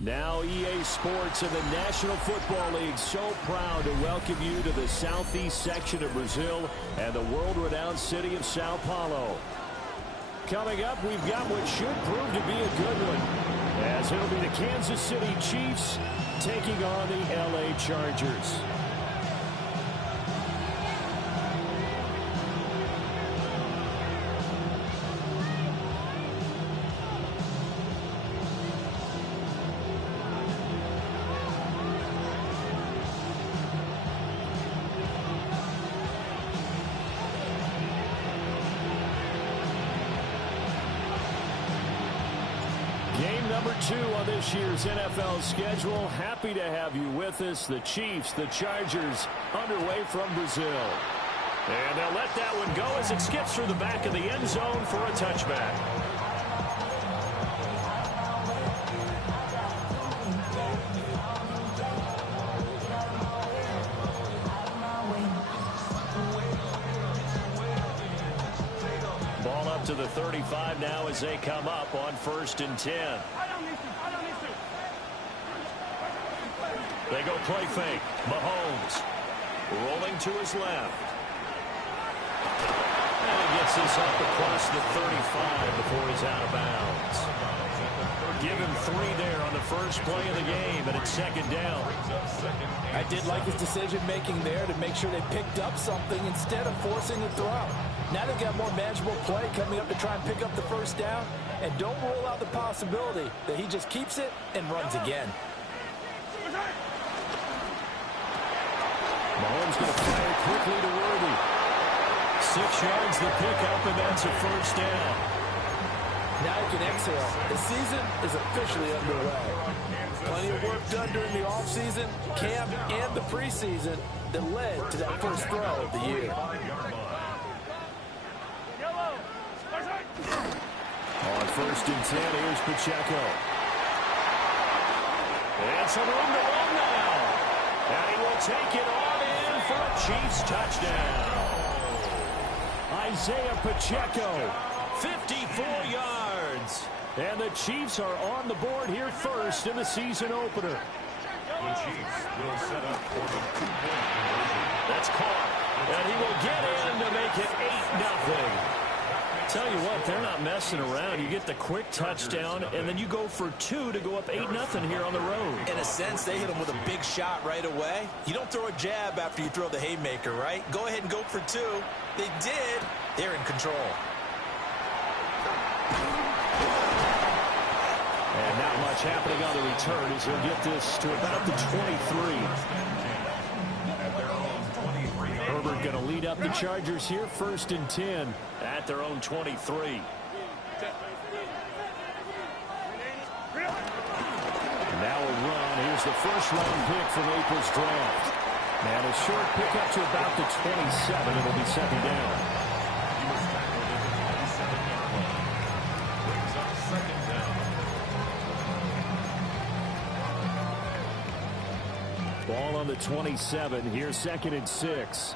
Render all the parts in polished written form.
Now EA Sports and the National Football League so proud to welcome you to the southeast section of Brazil and the world-renowned city of Sao Paulo. Coming up, we've got what should prove to be a good one, as it'll be the Kansas City Chiefs taking on the LA Chargers. Game number 2 on this year's NFL schedule. Happy to have you with us. The Chiefs, the Chargers, underway from Brazil. And they'll let that one go as it skips through the back of the end zone for a touchback. Ball up to the 35 now as they come up on 1st and 10. They go play fake. Mahomes rolling to his left. And he gets this up across the 35 before he's out of bounds. Give him 3 there on the first play of the game, and it's 2nd down. I did like his decision-making there to make sure they picked up something instead of forcing the throw. Now they've got more manageable play coming up to try and pick up the 1st down, and don't rule out the possibility that he just keeps it and runs again. Mahomes going to fire quickly to Worthy. 6 yards the pickup, and that's a 1st down. Now you can exhale. The season is officially underway. Plenty of work done during the offseason, camp, and the preseason that led to that first throw of the year. On 1st and 10, here's Pacheco. And some room to run now. And he will take it on in for a Chiefs touchdown. Isaiah Pacheco, 54 yards. And the Chiefs are on the board here first in the season opener. The Chiefs will set up for the 2-point conversion. That's caught. And he will get in to make it 8-0. Tell you what, they're not messing around. You get the quick touchdown, and then you go for 2 to go up 8-0 here on the road. In a sense, they hit him with a big shot right away. You don't throw a jab after you throw the haymaker, right? Go ahead and go for 2. They did. They're in control. And not much happening on the return as he'll get this to about the 23. Herbert going to lead up the Chargers here, 1st and 10 at their own 23. Now a run. Here's the first-round pick from April's draft. And a short pickup to about the 27. It'll be 2nd down. He was tackled at the 27-yard line. Brings up 2nd down. Ball on the 27. Here's 2nd and 6.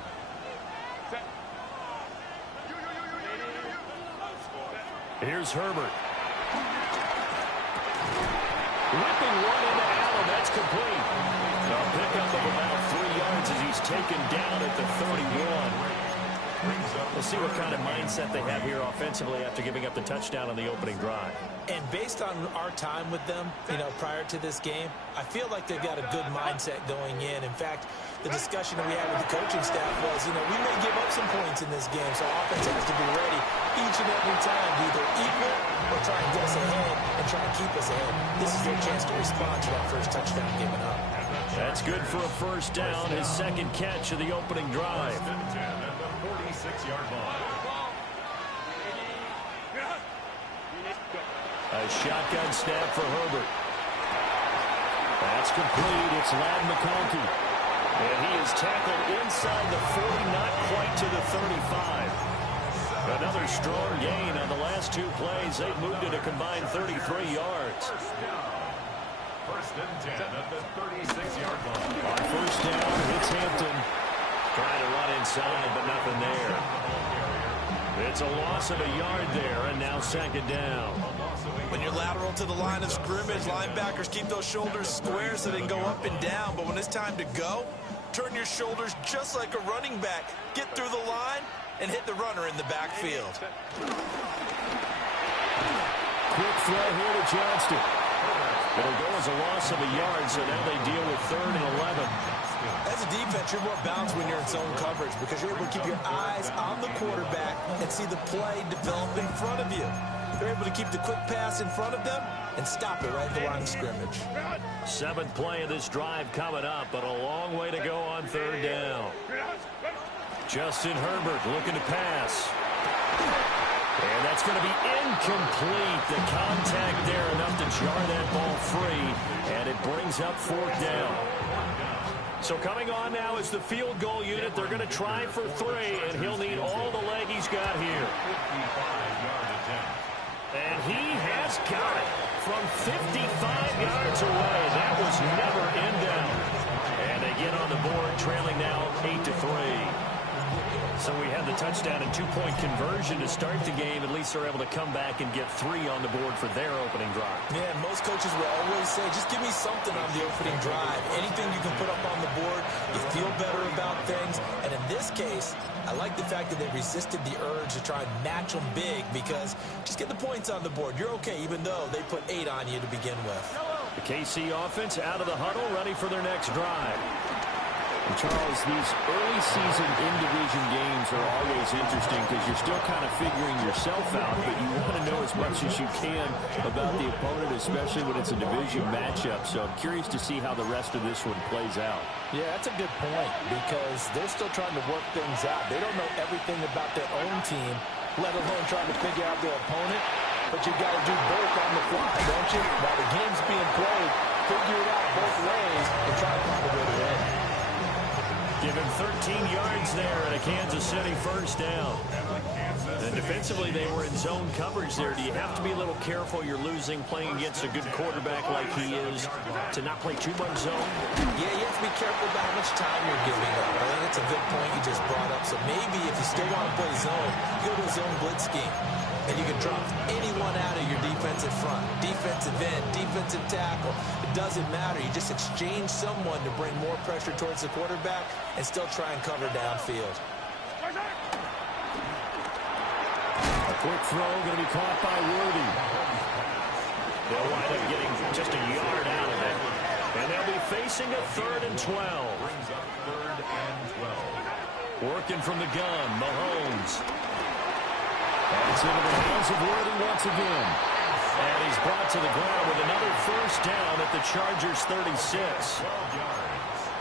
Here's Herbert. Whipping one into Allen. That's complete. A pickup of about 3 yards as he's taken down at the 31. We'll see what kind of mindset they have here offensively after giving up the touchdown on the opening drive. And based on our time with them, prior to this game, I feel like they've got a good mindset going in. In fact, the discussion that we had with the coaching staff was, we may give up some points in this game, so offense has to be ready each and every time to either equal or try and get us ahead and try and keep us ahead. This is their chance to respond to that first touchdown given up. That's good for a 1st down, his 2nd catch of the opening drive. 46-yard line. A shotgun snap for Herbert. That's complete. It's Ladd McConkey. And he is tackled inside the 40, not quite to the 35. Another strong gain on the last 2 plays. They've moved it a combined 33 yards. 1st and 10 at the 36-yard line. On 1st down, it's Hampton. Trying to run inside, but nothing there. It's a loss of a yard there, and now second down. When you're lateral to the line of scrimmage, linebackers keep those shoulders square so they can go up and down. But when it's time to go, turn your shoulders just like a running back. Get through the line and hit the runner in the backfield. Quick throw here to Johnston. It'll go as a loss of a yard, so now they deal with 3rd and 11. As a defense, you're more balanced when you're in zone coverage because you're able to keep your eyes on the quarterback and see the play develop in front of you. They're able to keep the quick pass in front of them and stop it right at the line of scrimmage. 7th play of this drive coming up, but a long way to go on 3rd down. Justin Herbert looking to pass. And that's going to be incomplete. The contact there enough to jar that ball free, and it brings up 4th down. So coming on now is the field goal unit. They're going to try for 3, and he'll need all the leg he's got here. And he has got it from 55 yards away. That was never in doubt. And they get on the board, trailing now 8-3. So we had the touchdown and 2-point conversion to start the game. At least they're able to come back and get 3 on the board for their opening drive. Yeah, most coaches will always say, just give me something on the opening drive. Anything you can put up on the board, you feel better about things. And in this case, I like the fact that they resisted the urge to try and match them big because just get the points on the board. You're okay, even though they put 8 on you to begin with. The KC offense out of the huddle, ready for their next drive. And Charles, these early season in-division games are always interesting because you're still kind of figuring yourself out, but you want to know as much as you can about the opponent, especially when it's a division matchup. So I'm curious to see how the rest of this one plays out. Yeah, that's a good point because they're still trying to work things out. They don't know everything about their own team, let alone trying to figure out their opponent. But you got to do both on the fly, don't you? While the game's being played, figure it out both ways and try to find a way to win. Give him 13 yards there and a Kansas City 1st down. And defensively, they were in zone coverage there. Do you have to be a little careful you're losing playing against a good quarterback like he is to not play too much zone? Yeah, you have to be careful about how much time you're giving up. I think it's a good point you just brought up. So maybe if you still want to play zone, go to a zone blitz scheme. And you can drop anyone out of your defensive front, defensive end, defensive tackle. It doesn't matter. You just exchange someone to bring more pressure towards the quarterback and still try and cover downfield. A quick throw going to be caught by Worthy. They'll wind up getting just a yard out of it. And they'll be facing a 3rd and 12. Working from the gun, Mahomes. And it's into the hands of Worthy once again. And he's brought to the ground with another 1st down at the Chargers' 36.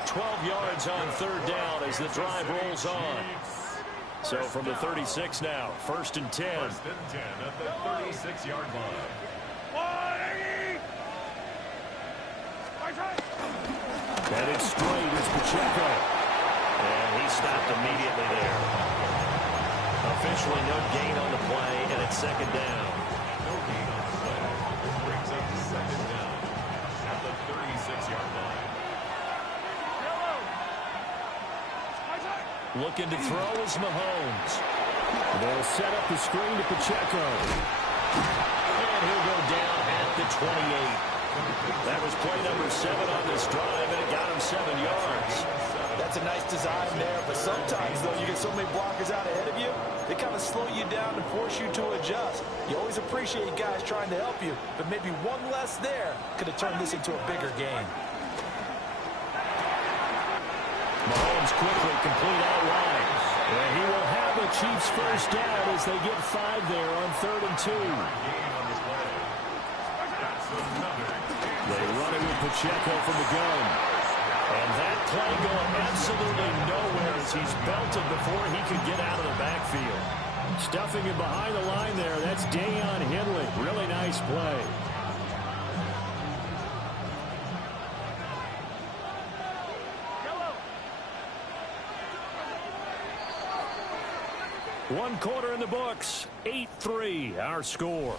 12 yards on 3rd down as the drive rolls on. So from the 36 now, 1st and 10. 1st and 10 at the 36-yard line. And it's straight as Pacheco. And he stopped immediately there. Officially no gain on the play, and it's 2nd down. No gain on the play. Brings up 2nd down at the 36-yard line. Looking to throw is Mahomes. They'll set up the screen to Pacheco. And he'll go down at the 28. That was play number 7 on this drive, and it got him 7 yards. That's a nice design there, but sometimes, though, you get so many blockers out ahead of you, they kind of slow you down and force you to adjust. You always appreciate guys trying to help you, but maybe one less there could have turned this into a bigger game. Mahomes quickly complete out wide. And he will have the Chiefs 1st down as they get 5 there on 3rd and 2. They run it with Pacheco from the gun. And that play going absolutely nowhere as he's belted before he could get out of the backfield. Stuffing him behind the line there. That's Deion Henley. Really nice play. One quarter in the books. 8-3 our score.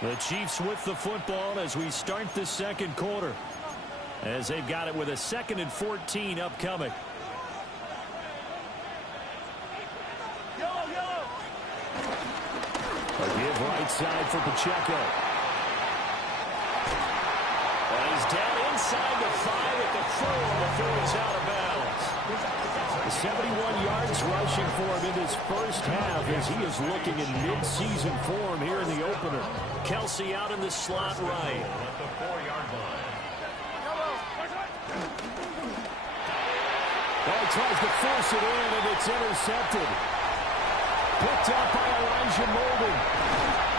The Chiefs with the football as we start the 2nd quarter. As they've got it with a 2nd and 14 upcoming. A give right side for Pacheco. And he's down inside the 5 at the 4 before he's out of bounds. 71 yards rushing for him in his first half as he is looking in mid-season form here in the opener. Kelsey out in the slot right. At the 4-yard line. He tries to force it in, and it's intercepted. Picked up by Elijah Molden.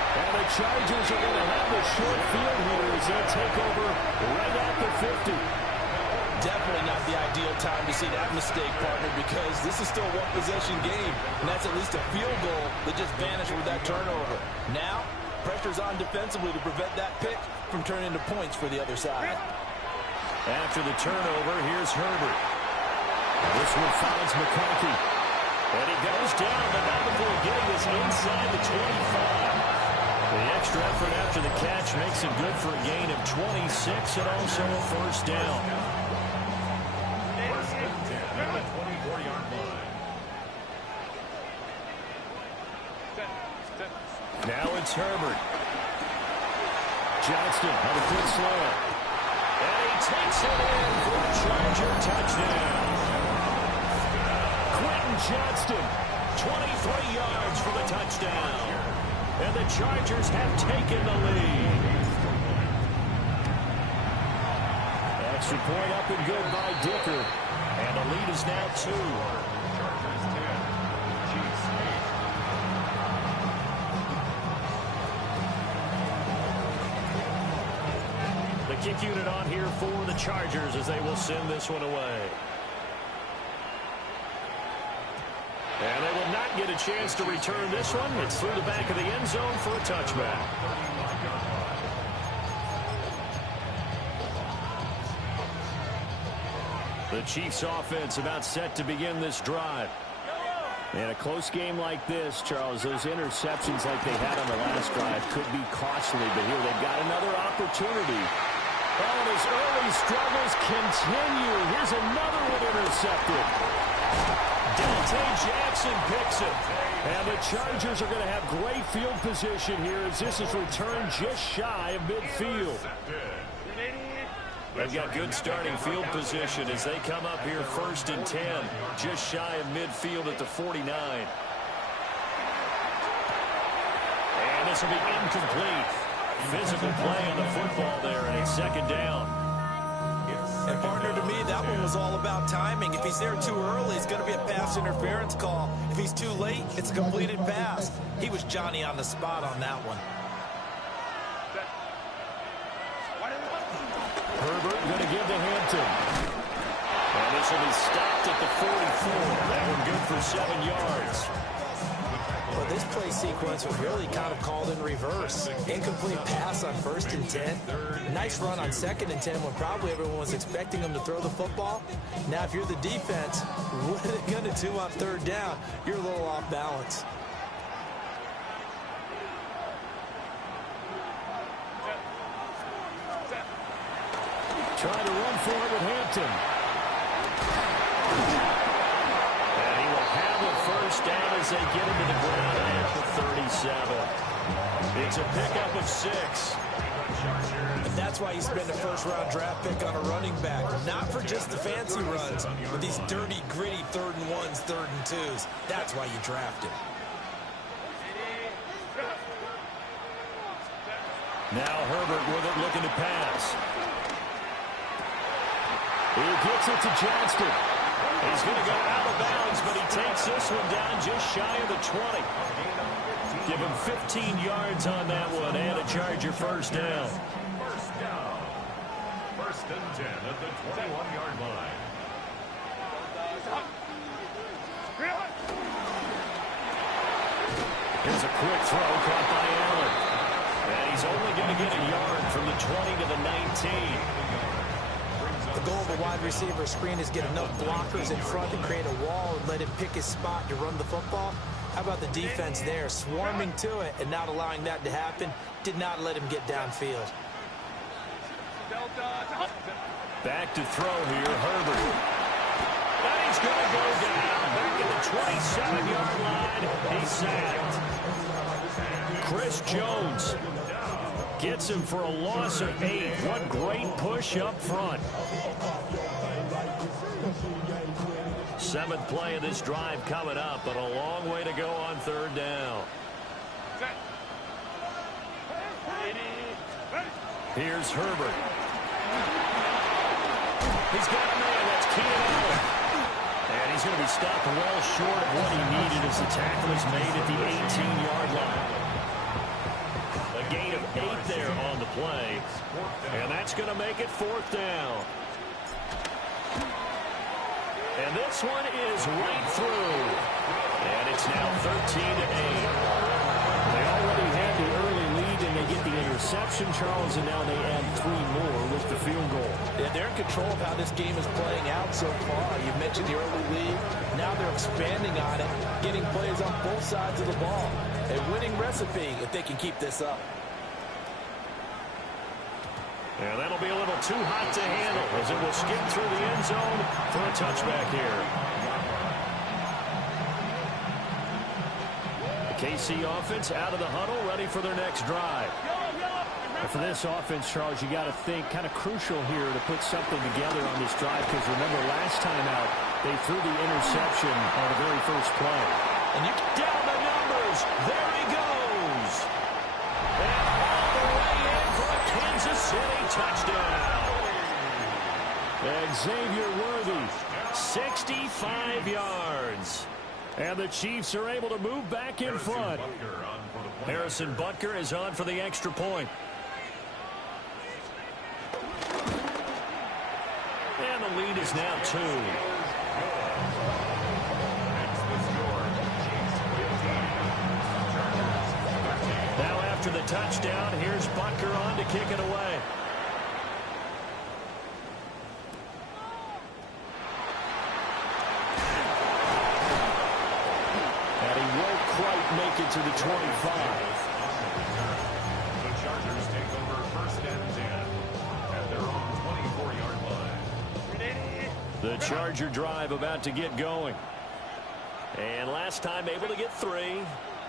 And the Chargers are going to have the short field here as they'll take over right at the 50. Definitely not the ideal time to see that mistake, partner, because this is still a one-possession game, and that's at least a field goal that just vanished with that turnover. Now, pressure's on defensively to prevent that pick from turning into points for the other side. After the turnover, here's Herbert. This one finds McConkey. And he goes down, but not before getting this inside the 25. The extra effort after the catch makes it good for a gain of 26 and also a first down. First and 10 at the 24-yard line. Now it's Herbert. Johnston on a quick slant. And he takes it in for a Charger touchdown. Quentin Johnston, 23 yards for the touchdown. And the Chargers have taken the lead. Extra point up and good by Dicker. And the lead is now 2. Chargers 10. Chiefs 8. The kick unit on here for the Chargers as they will send this one away. And they will not get a chance to return this one. It's through the back of the end zone for a touchback. The Chiefs offense about set to begin this drive. And a close game like this, Charles, those interceptions like they had on the last drive could be costly, but here they've got another opportunity. Oh, and his early struggles continue. Here's another one intercepted. Dante Jackson picks it. And the Chargers are going to have great field position here as this is returned just shy of midfield. They've got good starting field position as they come up here 1st and 10, just shy of midfield at the 49. And this will be incomplete. Physical play on the football there, and it's 2nd down. And partner, to me, that one was all about timing. If he's there too early, it's going to be a pass interference call. If he's too late, it's a completed pass. He was Johnny on the spot on that one. Herbert going to give to Hampton. And this will be stopped at the 44. That one good for 7 yards. Well, this play sequence was really kind of called in reverse. Incomplete pass on 1st and 10. Nice run on 2nd and 10 when probably everyone was expecting him to throw the football. Now, if you're the defense, what are they going to do on 3rd down? You're a little off balance. Trying to run for it with Hampton. And he will have a first down as they get him to the ground at the 37. It's a pickup of 6. And that's why you spend a first-round draft pick on a running back. Not for just the fancy runs, but these dirty, gritty 3rd and 1s, 3rd and 2s. That's why you draft him. Now Herbert with it, looking to pass. He gets it to Johnston. He's going to go out of bounds, but he takes this one down just shy of the 20. Give him 15 yards on that one and a Charger first down. First down. 1st and 10 at the 21-yard line. Here's a quick throw caught by Allen. And he's only going to get a yard from the 20 to the 19. The goal of a wide receiver screen is get enough blockers in front to create a wall and let him pick his spot to run the football. How about the defense there, swarming to it and not allowing that to happen? Did not let him get downfield. Back to throw here, Herbert. And he's going to go down. Back at the 27-yard line. He's sacked. Chris Jones gets him for a loss of 8. What great push up front. 7th play of this drive coming up, but a long way to go on 3rd down. Here's Herbert. He's got a man. That's Keenan Allen. And he's going to be stopped well short of what he needed as the tackle is made at the 18-yard line. A gain of 8 there on the play. And that's going to make it 4th down. And this one is right through. And it's now 13-8. They already had the early lead, and they get the interception, Charles, and now they add 3 more with the field goal. Yeah, they're in control of how this game is playing out so far. You mentioned the early lead. Now they're expanding on it, getting plays on both sides of the ball. A winning recipe if they can keep this up. And that'll be a little too hot to handle as it will skip through the end zone for a touchback here. KC offense out of the huddle, ready for their next drive. And for this offense, Charles, you got to think kind of crucial here to put something together on this drive, because remember last time out they threw the interception on the very first play. And you down the numbers. There he goes. And all the way in for a Kansas City touchdown. Xavier Worthy, 65 yards. And the Chiefs are able to move back in front. Harrison Butker is on for the extra point. And the lead is now 2. Now after the touchdown, here's Butker on to kick it away. Make it to the 25. The Chargers take over 1st and 10 at their own 24-yard line. The Charger drive about to get going. And last time able to get 3.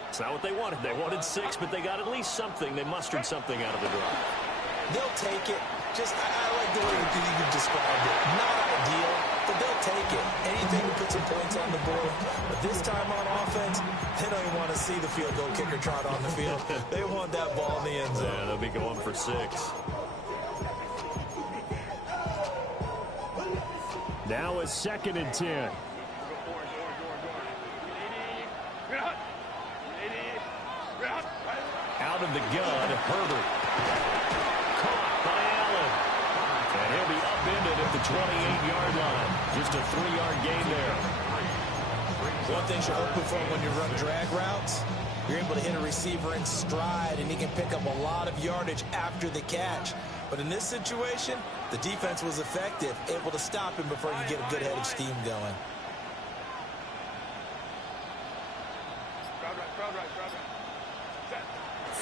It's not what they wanted. They wanted 6, but they got at least something. They mustered something out of the drive. They'll take it. Just, I like the way you described it. Not ideal, but they'll take it. Anything to put some points on the board. But this time on offense, they don't even want to see the field goal kicker trot on the field. They want that ball in the end zone. Yeah, they'll be going for 6. Now a 2nd and 10. Out of the gun, Herbert. Caught by Allen. And he'll be upended at the 28-yard line. Just a 3-yard gain there. One thing you're hoping for when you run drag routes, you're able to hit a receiver in stride, and he can pick up a lot of yardage after the catch. But in this situation, the defense was effective, able to stop him before he could get a good head of steam going.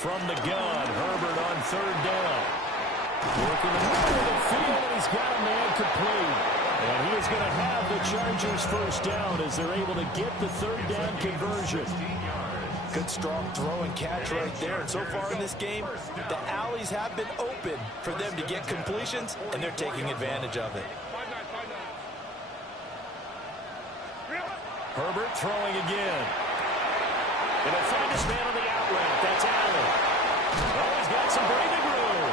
From the gun, Herbert on 3rd down. Working the middle of the field, and he's got a man complete. And he is going to have the Chargers 1st down as they're able to get the 3rd down conversion. Good strong throw and catch right there. And so far in this game, the alleys have been open for them to get completions, and they're taking advantage of it. Herbert throwing again. And he'll find his man on the out route. That's Allen. Oh, he's got some breathing room.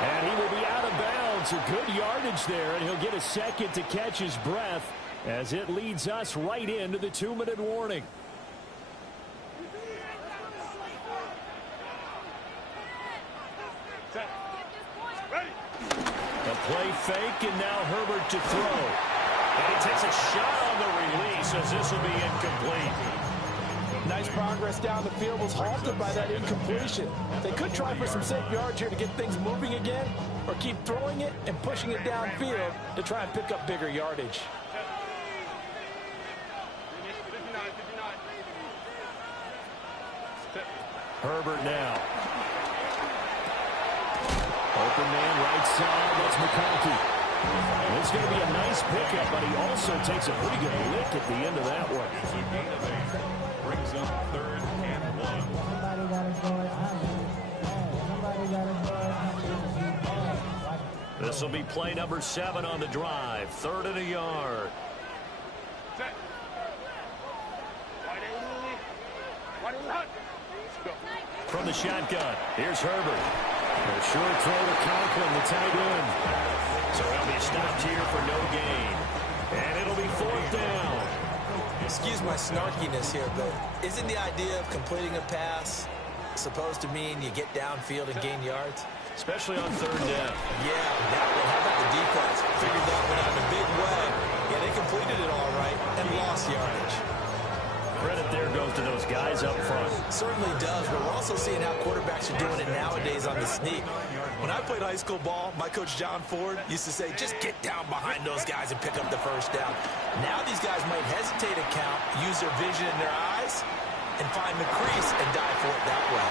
And he will be out of bounds. A good yardage there, and he'll get a second to catch his breath as it leads us right into the 2-minute warning. A play fake, and now Herbert to throw. And he takes a shot on the release as this will be incomplete. Nice progress down the field, was halted by that incompletion. They could try for some safe yards here to get things moving again, or keep throwing it and pushing it downfield to try and pick up bigger yardage. Herbert now. Open man right side, that's McConkey. It's going to be a nice pickup, but he also takes a pretty good lick at the end of that one. Brings up 3rd and 1. This will be play number 7 on the drive. 3rd and a yard. From the shotgun, here's Herbert. A short throw to Conklin, the tight end. So he'll be stopped here for no gain. And it'll be 4th down. Excuse my snarkiness here, but isn't the idea of completing a pass supposed to mean you get downfield and gain yards? Especially on 3rd down. Yeah, that one. How about the defense? Figured that one out in a big way. Yeah, they completed it all right and lost yardage. Credit there goes to those guys up front. Certainly does, but we're also seeing how quarterbacks are doing it nowadays on the sneak. When I played high school ball, my coach John Ford used to say, just get down behind those guys and pick up the first down. Now these guys might hesitate to count, use their vision in their eyes, and find the crease and dive for it that way.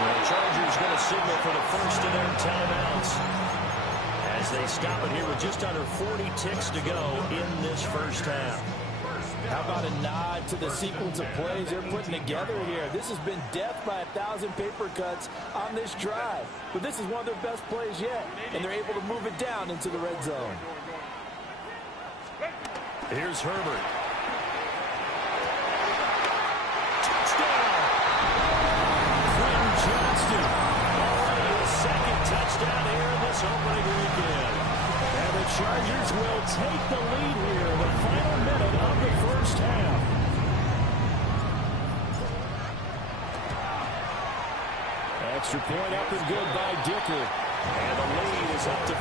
Well, the Chargers going to signal for the first of their timeouts as they stop it here with just under 40 ticks to go in this first half. How about a nod to the sequence of plays they're putting together here? This has been death by 1,000 paper cuts on this drive. But this is one of their best plays yet, and they're able to move it down into the red zone. Here's Herbert. Touchdown! Quinn Johnston. Already his second touchdown here in this opening weekend. And the Chargers will take the lead here in the final minute of the first half. Extra point up and good by Dicker. And the lead is up to 5.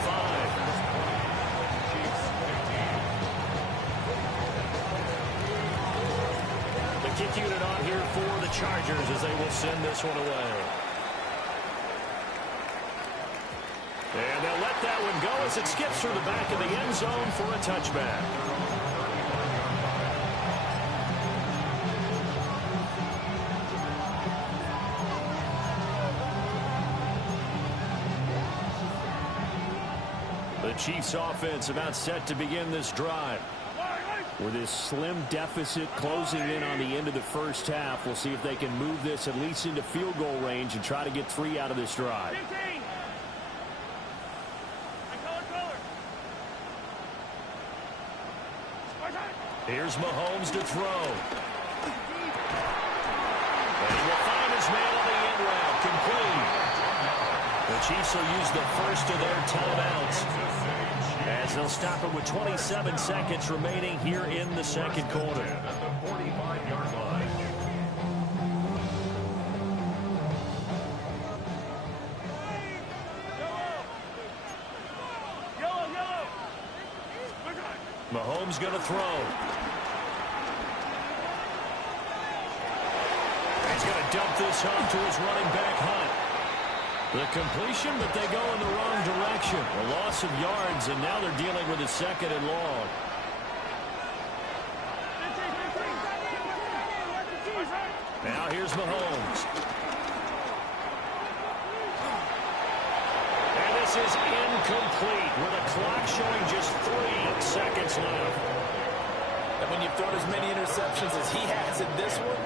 The kick unit on here for the Chargers as they will send this one away. And they'll let that one go as it skips through the back of the end zone for a touchback. The Chiefs offense about set to begin this drive. With this slim deficit closing in on the end of the first half, we'll see if they can move this at least into field goal range and try to get 3 out of this drive. Here's Mahomes to throw. And he will find his man on the end route, complete. The Chiefs will use the first of their timeouts as they'll stop it with 27 seconds remaining here in the second quarter. At the 45-yard line. Mahomes going to throw. He's going to dump this home to his running back, Hunt. The completion, but they go in the wrong direction. A loss of yards, and now they're dealing with a 2nd and long. Now here's Mahomes. And this is incomplete with a clock showing just 3 seconds left. And when you've thrown as many interceptions as he has in this one,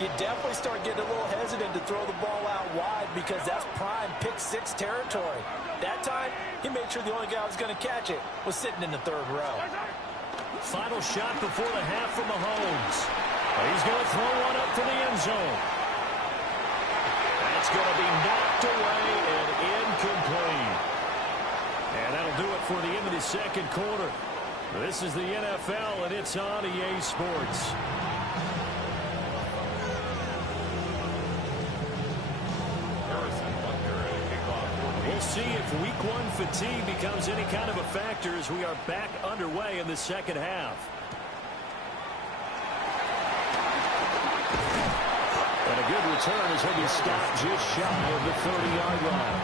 you definitely start getting a little hesitant to throw the ball out wide because that's prime pick-6 territory. That time, he made sure the only guy who was going to catch it was sitting in the 3rd row. Final shot before the half from Mahomes. He's going to throw one up for the end zone. That's going to be knocked away and incomplete. And that'll do it for the end of the second quarter. This is the NFL, and it's on EA Sports. We'll see if Week 1 fatigue becomes any kind of a factor as we are back underway in the second half. And a good return as he'll be stopped just shy of the 30-yard line.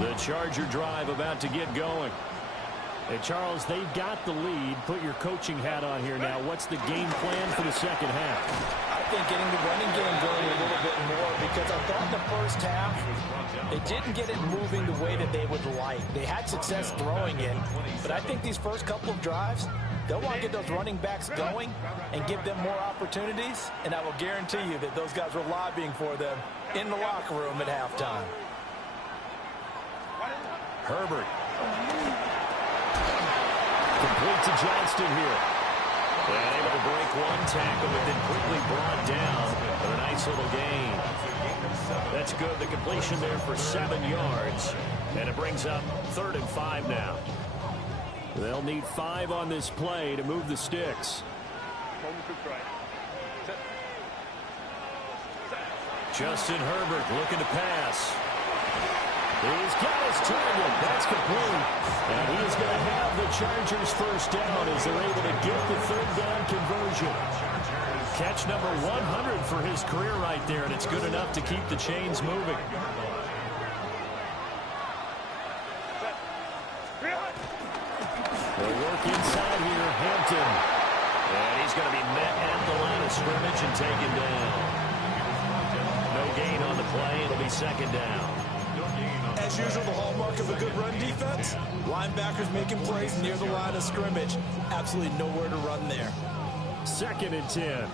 The Charger drive about to get going. Hey, Charles, they've got the lead. Put your coaching hat on here now. What's the game plan for the second half? I think getting the running game going a little bit more because I thought in the first half they didn't get it moving the way that they would like. They had success throwing it, but I think these first couple of drives, They'll want to get those running backs going and give them more opportunities, and I will guarantee you that those guys were lobbying for them in the locker room at halftime. Herbert. Complete to Johnston here. And able to break one tackle, but then quickly brought down for a nice little gain. That's good. The completion there for 7 yards. And it brings up 3rd and 5 now. They'll need 5 on this play to move the sticks. Justin Herbert looking to pass. He's got his target. That's complete. And he is going to have the Chargers first down as they're able to get the 3rd down conversion. Catch number 100 for his career right there, and it's good enough to keep the chains moving. They'll work inside here, Hampton. And he's going to be met at the line of scrimmage and taken down. No gain on the play. It'll be 2nd down. As usual, the hallmark of a good run defense, linebackers making plays near the line of scrimmage. Absolutely nowhere to run there. 2nd and 10.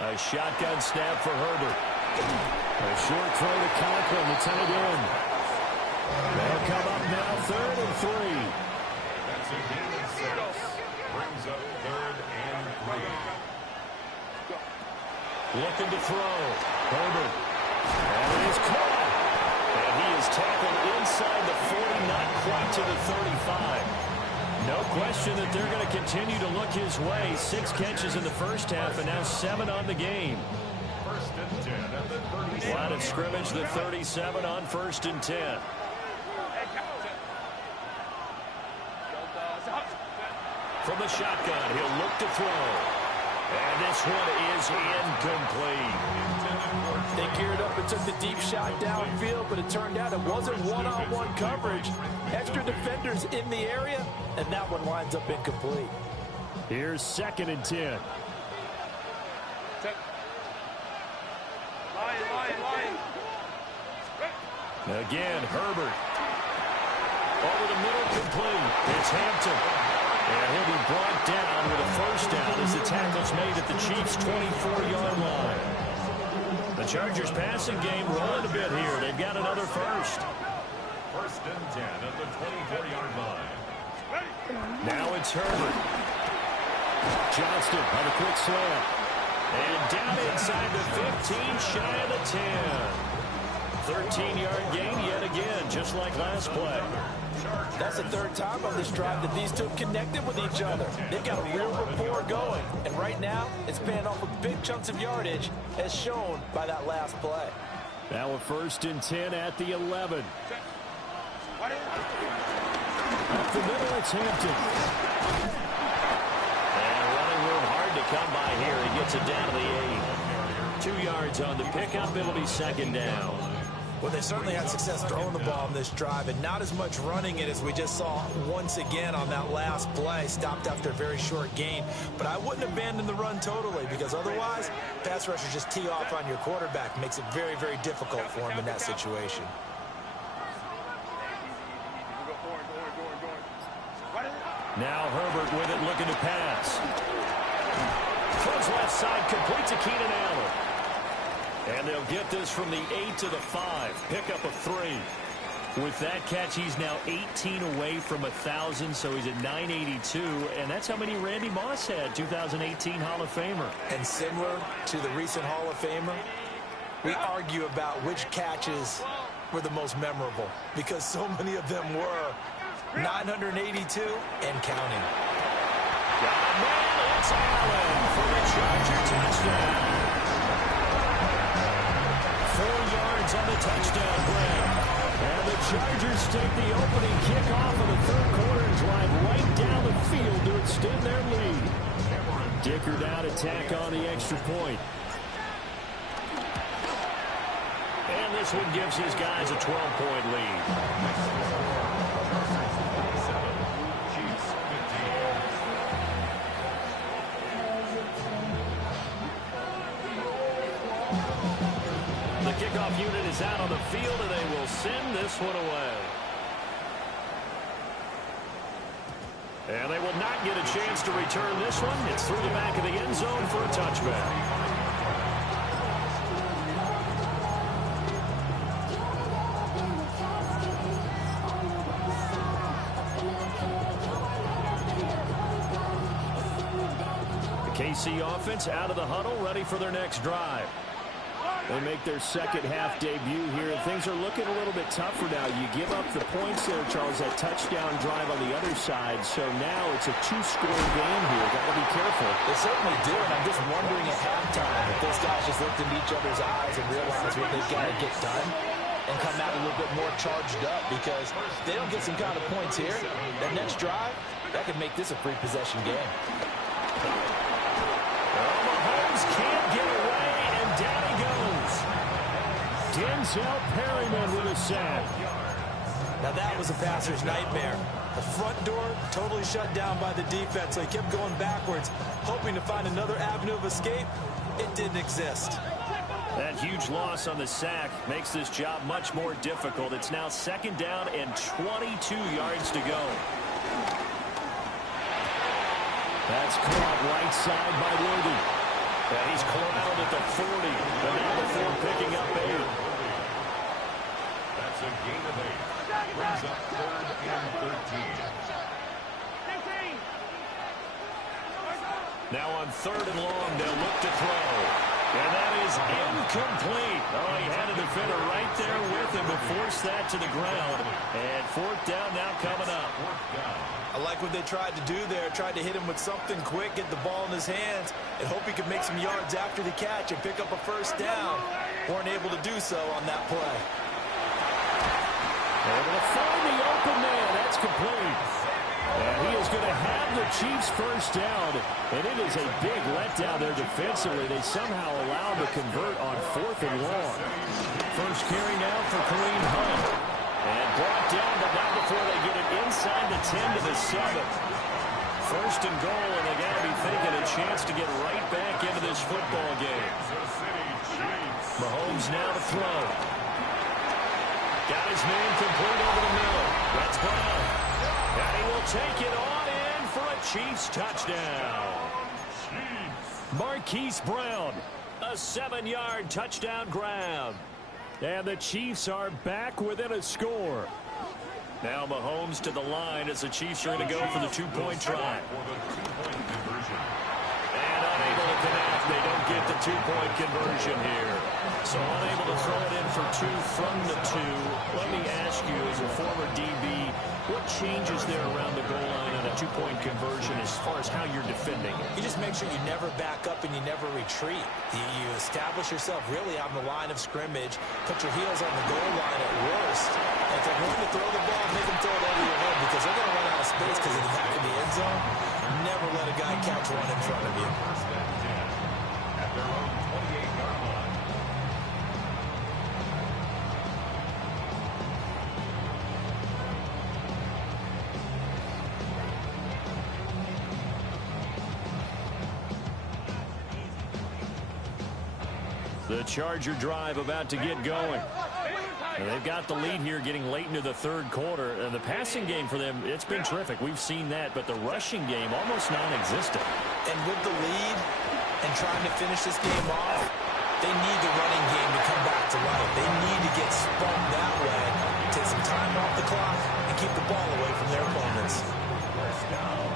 A shotgun snap for Herbert. A short throw to Conklin, the tight end. They'll come up now 3rd and 3. That's a gain of 6. Brings up 3rd and 3. Looking to throw. Herbert. And it is caught. And he is tackled inside the 40, not quite to the 35. No question that they're going to continue to look his way. 6 catches in the first half and now 7 on the game. 1st and 10 at the 37. Line of scrimmage, the 37 on 1st and 10. From the shotgun, he'll look to throw. And this one is incomplete. They geared up and took the deep shot downfield, but it turned out it wasn't one-on-one coverage. Extra defenders in the area, and that one winds up incomplete. Here's 2nd and 10. Again, Herbert. Over the middle, complete. It's Hampton. And he'll be brought down with a 1st down as the tackle's made at the Chiefs' 24-yard line. The Chargers passing game rolling a bit here. They've got another 1st. 1st and 10 at the 24-yard line. Now it's Herbert. Johnston on a quick slant. And down inside the 15, shy of the 10. 13-yard gain yet again, just like last play. That's the 3rd time on this drive that these two have connected with each other. They've got a real rapport going. And right now, it's paying off with big chunks of yardage, as shown by that last play. Now a 1st and 10 at the 11. Up the middle, it's Hampton. And running room hard to come by here. He gets it down to the 8. 2 yards on the pickup. It'll be 2nd down. Well, they certainly had success throwing the ball in this drive, and not as much running it as we just saw once again on that last play. Stopped after a very short gain. But I wouldn't abandon the run totally, because otherwise, pass rushers just tee off on your quarterback. Makes it very, very difficult for him in that situation. Now Herbert with it, looking to pass. Throws left side, complete to Keenan Allen. And they'll get this from the 8 to the 5. Pick up a 3. With that catch, he's now 18 away from 1,000, so he's at 982. And that's how many Randy Moss had, 2018 Hall of Famer. And similar to the recent Hall of Famer, we argue about which catches were the most memorable, because so many of them were 982 and counting. Got a man, it's Allen for the Charger touchdown. 4 yards on the touchdown play. And the Chargers take the opening kickoff of the 3rd quarter and drive right down the field to extend their lead. Dicker down attack on the extra point. And this one gives his guys a 12-point lead. The the kickoff unit is out on the field, and they will send this one away. And they will not get a chance to return this one. It's through the back of the end zone for a touchback. KC offense out of the huddle, ready for their next drive. They make their second half debut here. Things are looking a little bit tougher now. You give up the points there, Charles, that touchdown drive on the other side. So now it's a two-score game here. Got to be careful. They certainly do, and I'm just wondering at halftime if those guys just looked into each other's eyes and realized what they've got to get done and come out a little bit more charged up, because if they don't get some kind of points here, that next drive, that could make this a free possession game. Mahomes can't get away, and down he goes. Denzel Perryman with a sack. Now that was a passer's nightmare. The front door totally shut down by the defense, so he kept going backwards, hoping to find another avenue of escape. It didn't exist. That huge loss on the sack makes this job much more difficult. It's now second down and 22 yards to go. That's caught right side by Wildy. And he's corralled at the 40. But now before picking up 8. That's a gain of 8. Brings up 3rd and 13. Now on 3rd and long, they'll look to throw. And that is incomplete. Oh, he had a defender right there with him to force that to the ground. And 4th down now coming up. I like what they tried to do there. Tried to hit him with something quick, get the ball in his hands, and hope he could make some yards after the catch and pick up a 1st down. Weren't able to do so on that play. Able to find the open man. That's complete. And he is going to have the Chiefs 1st down. And it is a big letdown there defensively. They somehow allow him to convert on 4th and long. First carry now for Kareem Hunt. And brought down, but not before they get it inside the 10 to the 7. 1st and goal, and they got to be thinking a chance to get right back into this football game. Mahomes now to throw. Got his man complete over the middle. That's Brown. And he will take it on in for a Chiefs touchdown. Marquise Brown, a 7-yard touchdown grab. And the Chiefs are back within a score. Now Mahomes to the line as the Chiefs are going to go for the 2-point try. And unable to connect. They don't get the 2-point conversion here. So unable to throw it in for 2 from the 2. Let me ask you, as a former DB, what changes there around the goal line on a 2-point conversion as far as how you're defending? You just make sure you never back up and you never retreat. You establish yourself really on the line of scrimmage, put your heels on the goal line at worst. And if they're going to throw the ball, make them throw it over your head, because they're going to run out of space because of the back of the end zone. Never let a guy catch one in front of you. At their own 28-yard line. The Charger drive about to get going. And they've got the lead here getting late into the 3rd quarter. And the passing game for them, it's been terrific. We've seen that, but the rushing game almost non-existent. And with the lead and trying to finish this game off, they need the running game to come back to life. They need to get spun that way, take some time off the clock, and keep the ball away from their opponents.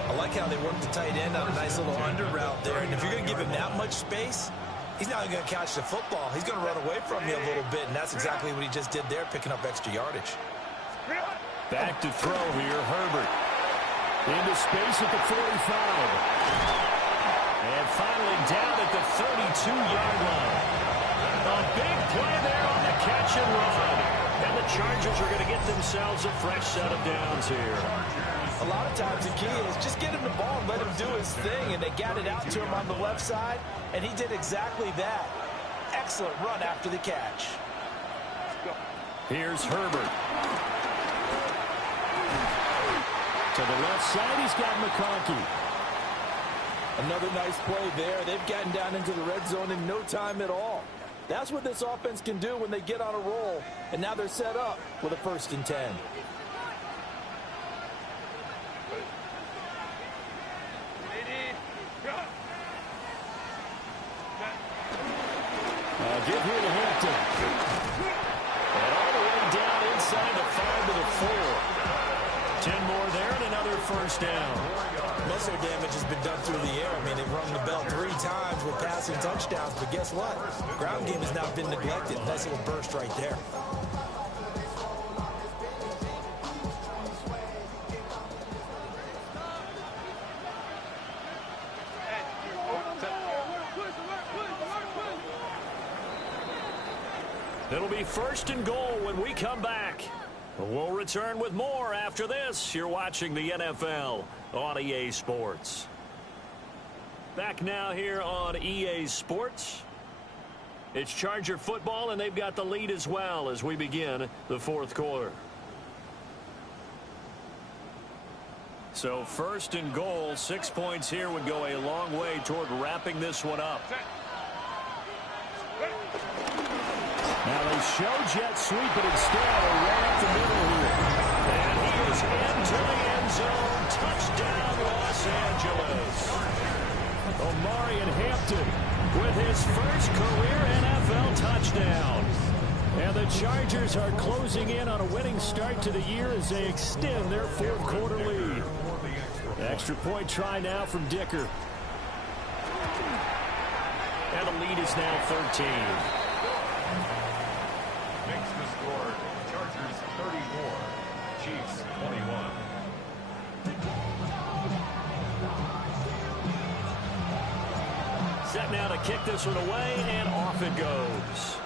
I like how they work the tight end on a nice little under route there. And if you're going to give him that much space, he's not going to catch the football. He's going to run away from you a little bit, and that's exactly what he just did there, picking up extra yardage. Back to throw here, Herbert. Into space at the 45. And finally down at the 32-yard line. A big play there on the catch and run. And the Chargers are going to get themselves a fresh set of downs here. A lot of times the key is just get him the ball and let him do his thing, and they got it out to him on the left side, and he did exactly that. Excellent run after the catch. Here's Herbert. To the left side, he's got McConkey. Another nice play there. They've gotten down into the red zone in no time at all. That's what this offense can do when they get on a roll. And now they're set up with a 1st and 10. Give here to Hampton. And all the way down inside the 5 to the 4. 10 more there and another 1st down. Most of their damage has been done through the air. I mean, they've rung the bell 3 times with passing touchdowns. But guess what? Ground game has now been neglected. Nice little burst right there. It'll be 1st and goal when we come back. We'll return with more after this. You're watching the NFL on EA Sports. Back now here on EA Sports. It's Charger football, and they've got the lead as well as we begin the 4th quarter. So 1st and goal, 6 points here would go a long way toward wrapping this one up. Now they show jet sweep, but instead they ran up the middle here. And he is into the end zone. Touchdown, Los Angeles. Omarion Hampton with his first career NFL touchdown. And the Chargers are closing in on a winning start to the year as they extend their 4th quarter lead. Extra point try now from Dicker. And the lead is now 13. Makes the score Chargers 34, Chiefs 21. Set now to kick this one away, and off it goes.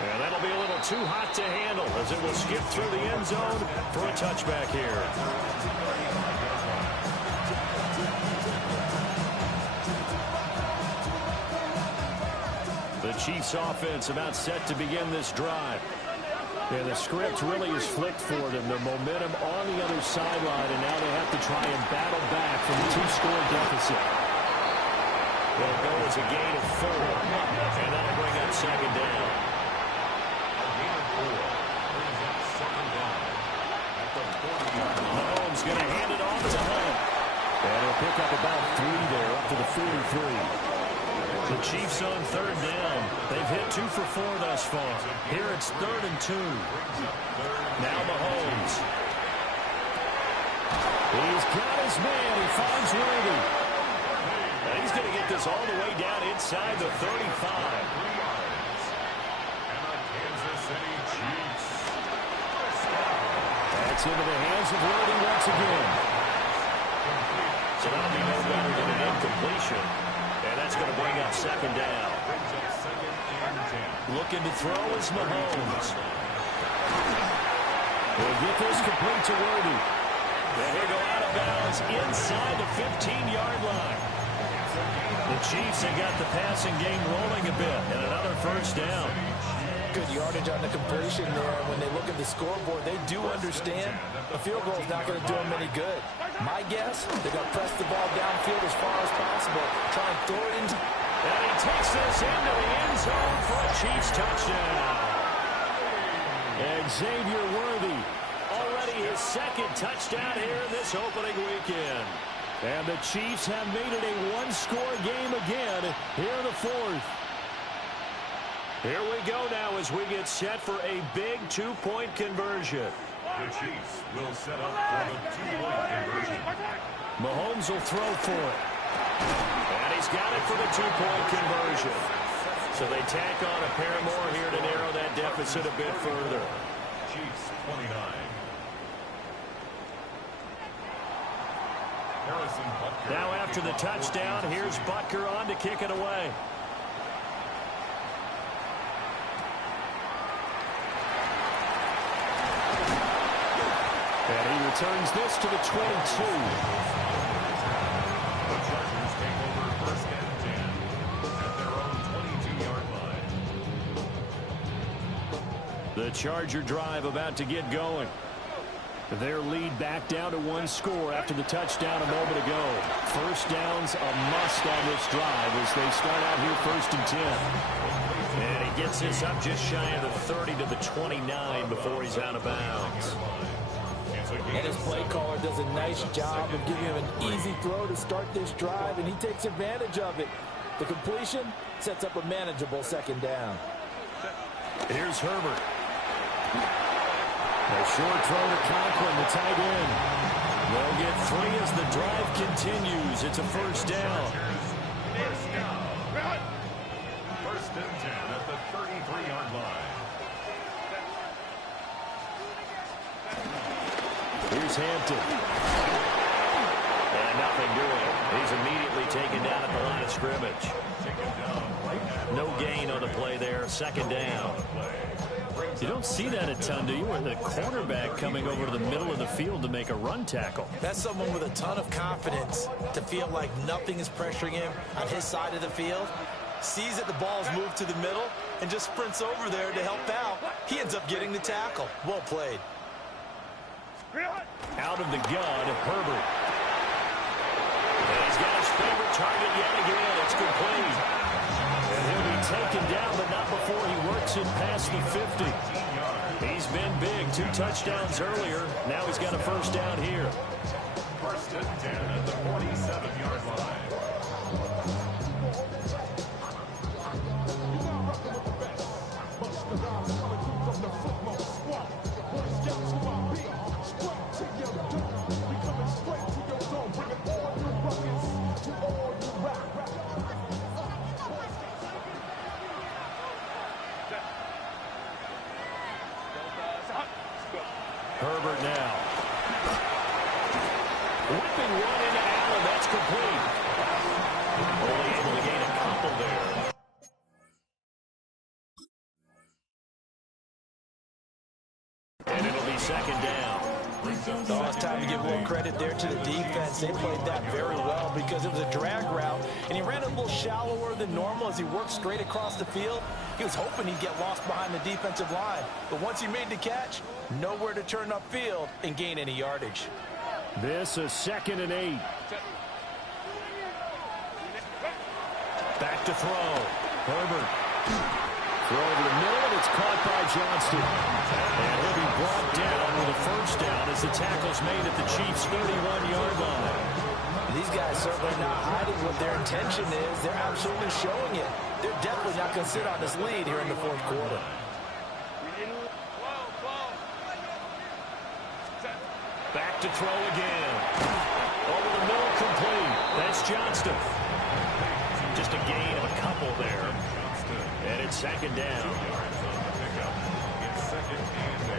And that'll be a little too hot to handle as it will skip through the end zone for a touchback here. The Chiefs offense about set to begin this drive. And the script really is flipped for them. The momentum on the other sideline, and now they have to try and battle back from the 2-score deficit. It'll go as a gain of 4, and that'll bring up 2nd down. Mahomes going to hand it off to Hunt. And he'll pick up about 3 there, up to the 43. The Chiefs on 3rd down. They've hit 2 for 4 thus far. Here it's 3rd and 2. Now Mahomes. He's got his man. He finds Worthy. And he's going to get this all the way down inside the 35. That's into the hands of Worthy once again. So that'll be no better than an incompletion. And that's going to bring up 2nd down. Looking to throw is Mahomes. We'll get this complete to Worthy. And he'll go out of bounds inside the 15-yard line. The Chiefs have got the passing game rolling a bit, and another 1st down. Good yardage on the completion there. When they look at the scoreboard, they do understand a field goal is not going to do them any good. My guess, they're going to press the ball downfield as far as possible. Try and throw it into... And he takes this into the end zone for a Chiefs touchdown. Xavier Worthy, already his 2nd touchdown here in this opening weekend. And the Chiefs have made it a 1-score game again here in the 4th. Here we go now as we get set for a big 2-point conversion. The Chiefs will set up for the 2-point conversion. Mahomes will throw for it. And he's got it for the 2-point conversion. So they tack on a pair more here to narrow that deficit a bit further. Chiefs 29. Now after the touchdown, here's Butker on to kick it away. And he returns this to the 22. The Chargers take over 1st and 10 at their own 22-yard line. The Charger drive about to get going. Their lead back down to one score after the touchdown a moment ago. First down's a must on this drive as they start out here 1st and 10. And he gets this up just shy of the 30 to the 29 before he's out of bounds. And his play caller does a nice job of giving him an easy throw to start this drive, and he takes advantage of it. The completion sets up a manageable 2nd down. Here's Herbert. A short throw to Conklin, the tight end. They'll get 3 as the drive continues. It's a 1st down. 1st and 10 at the 33-yard line. Here's Hampton. And nothing doing. He's immediately taken down at the line of scrimmage. No gain on the play there. 2nd down. You don't see that a ton, do you? Or the cornerback coming over to the middle of the field to make a run tackle. That's someone with a ton of confidence to feel like nothing is pressuring him on his side of the field. Sees that the ball's moved to the middle and just sprints over there to help out. He ends up getting the tackle. Well played. Out of the gun, Herbert. And he's got his favorite target yet again. It's complete. And he'll be taken down, but not before he works it past the 50. He's been big. 2 touchdowns earlier. Now he's got a 1st down here. 1st and 10 at the 47-yard line. Herbert now. Whipping one into Allen. That's complete. Only able to gain a couple there. And it'll be 2nd down. Oh, it's time to give a little credit there to the defense. They played that very well because it was a drag route, and he ran a little shallower than normal as he worked straight across the field. He was hoping he'd get lost behind the defensive line, but once he made the catch, nowhere to turn upfield and gain any yardage. This is 2nd and 8. Back to throw. Herbert. Throw over the middle, and it's caught by Johnston. And he'll be brought down with a 1st down as the tackle's made at the Chiefs' 31-yard line. These guys certainly not hiding what their intention is. They're absolutely showing it. They're definitely not going to sit on this lead here in the 4th quarter. Back to throw again. Over the middle, complete. That's Johnston. Just a gain of a couple there. And it's 2nd down. It's 2nd and 8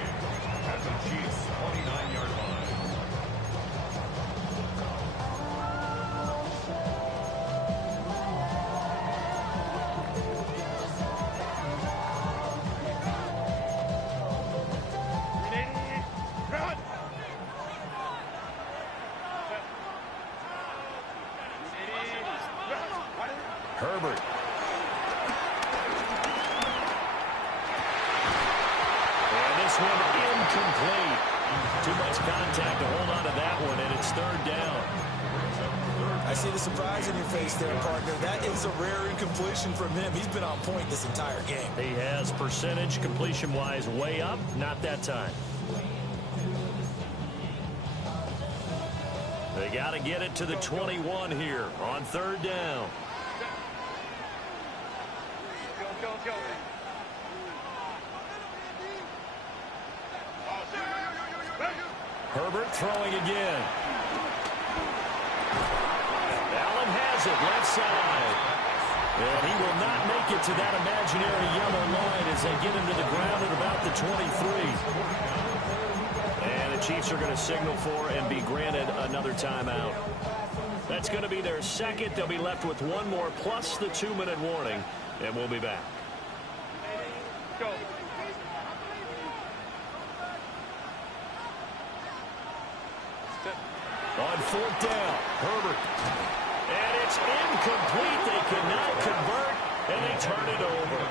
at the Chiefs' 29-yard line. Herbert. And this one incomplete. Too much contact to hold on to that one, and it's 3rd down. I see the surprise in your face there, partner. That is a rare incompletion from him. He's been on point this entire game. He has percentage completion-wise way up. Not that time. They got to get it to the 21 here on 3rd down. Herbert throwing again. Allen has it left side. And he will not make it to that imaginary yellow line as they get him to the ground at about the 23. And the Chiefs are going to signal for and be granted another timeout. That's going to be their 2nd. They'll be left with one more plus the 2-minute warning. And we'll be back. Go. On 4th down, Herbert. And it's incomplete. They cannot convert, and they turn it over.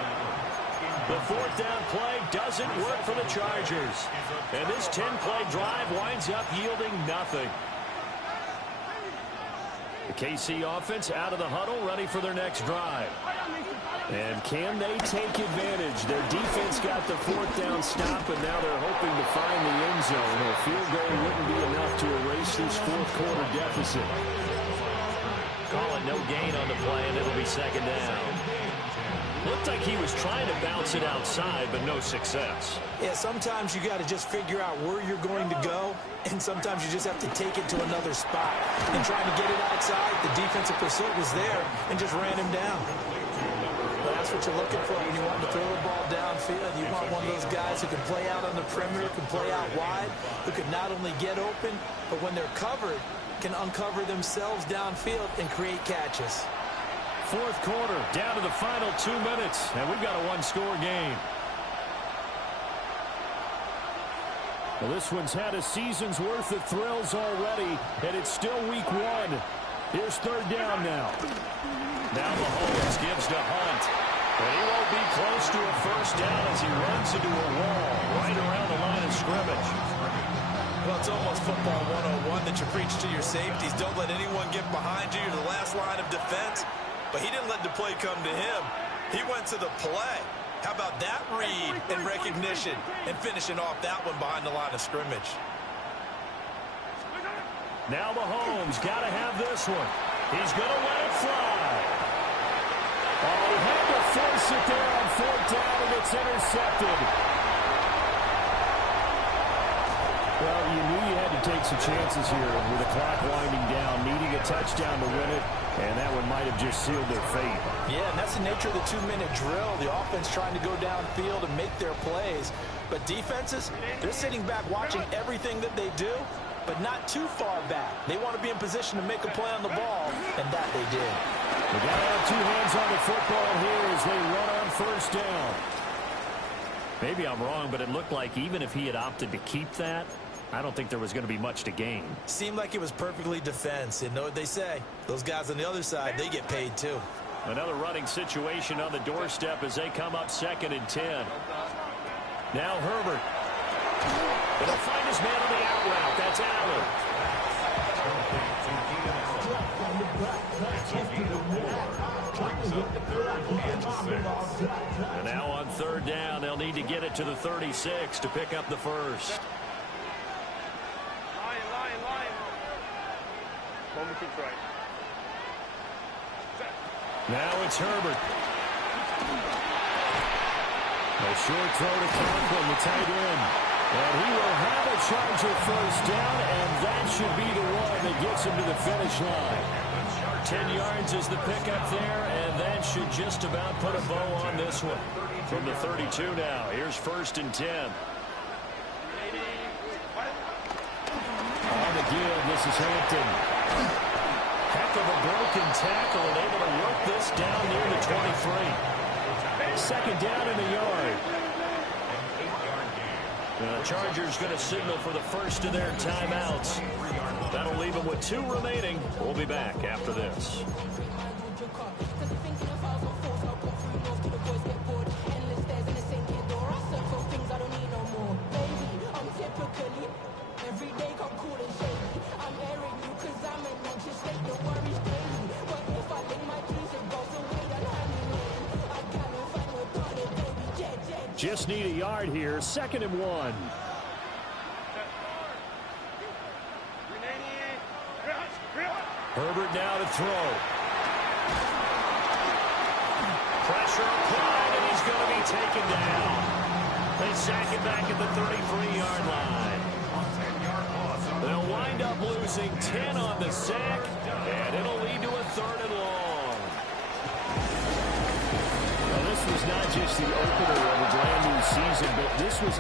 The fourth down play doesn't work for the Chargers. And this 10-play drive winds up yielding nothing. The KC offense out of the huddle, ready for their next drive. And can they take advantage? Their defense got the fourth down stop, and now they're hoping to find the end zone. A field goal wouldn't be enough to erase this fourth quarter deficit. Call it no gain on the play, and it'll be second down. Looked like he was trying to bounce it outside, but no success. Yeah, sometimes you got to just figure out where you're going to go, and sometimes you just have to take it to another spot. And trying to get it outside, the defensive pursuit was there and just ran him down. But that's what you're looking for when you want to throw the ball downfield. You want one of those guys who can play out on the perimeter, can play out wide, who can not only get open, but when they're covered, can uncover themselves downfield and create catches. Fourth quarter, down to the final 2 minutes, and we've got a one-score game. Well, this one's had a season's worth of thrills already, and it's still week one. Here's third down now. Now Mahomes gives to Hunt, but he won't be close to a first down as he runs into a wall right around the line of scrimmage. Well, it's almost football 101 that you preach to your safeties. Don't let anyone get behind you. You're the last line of defense. But he didn't let the play come to him. He went to the play. How about that read and recognition and finishing off that one behind the line of scrimmage? Now Mahomes got to have this one. He's going to let it fly. Oh, he had to force it there on fourth down, and it's intercepted. Well, you knew you had to take some chances here with the clock winding down, needing a touchdown to win it, and that one might have just sealed their fate. Yeah, and that's the nature of the 2-minute drill. The offense trying to go downfield and make their plays. But defenses, they're sitting back watching everything that they do, but not too far back. They want to be in position to make a play on the ball, and that they did. They got to have two hands on the football here as they run on first down. Maybe I'm wrong, but it looked like even if he had opted to keep that, I don't think there was going to be much to gain. Seemed like it was perfectly defense. And know what they say? Those guys on the other side, they get paid too. Another running situation on the doorstep as they come up 2nd and 10. Now Herbert. And he'll find his man on the out route. That's Allen. And now on third down, they'll need to get it to the 36 to pick up the first. Now it's Herbert. A short throw to Conklin, the tight end. And he will have a Charger first down, and that should be the one that gets him to the finish line. 10 yards is the pickup there, and that should just about put a bow on this one. From the 32 now, here's 1st and 10. On the give, this is Hampton. Heck of a broken tackle and able to work this down near the 23. Second down in the yard. The Chargers going to signal for the first of their timeouts. That'll leave them with 2 remaining. We'll be back after this. Just need a yard here. 2nd and 1. Herbert now to throw. Pressure applied, and he's going to be taken down. They sack him back at the 33-yard line. They'll wind up losing 10 on the sack, and it'll lead to a 3rd and long. Now, this was not just the opener of a brand new season, but this was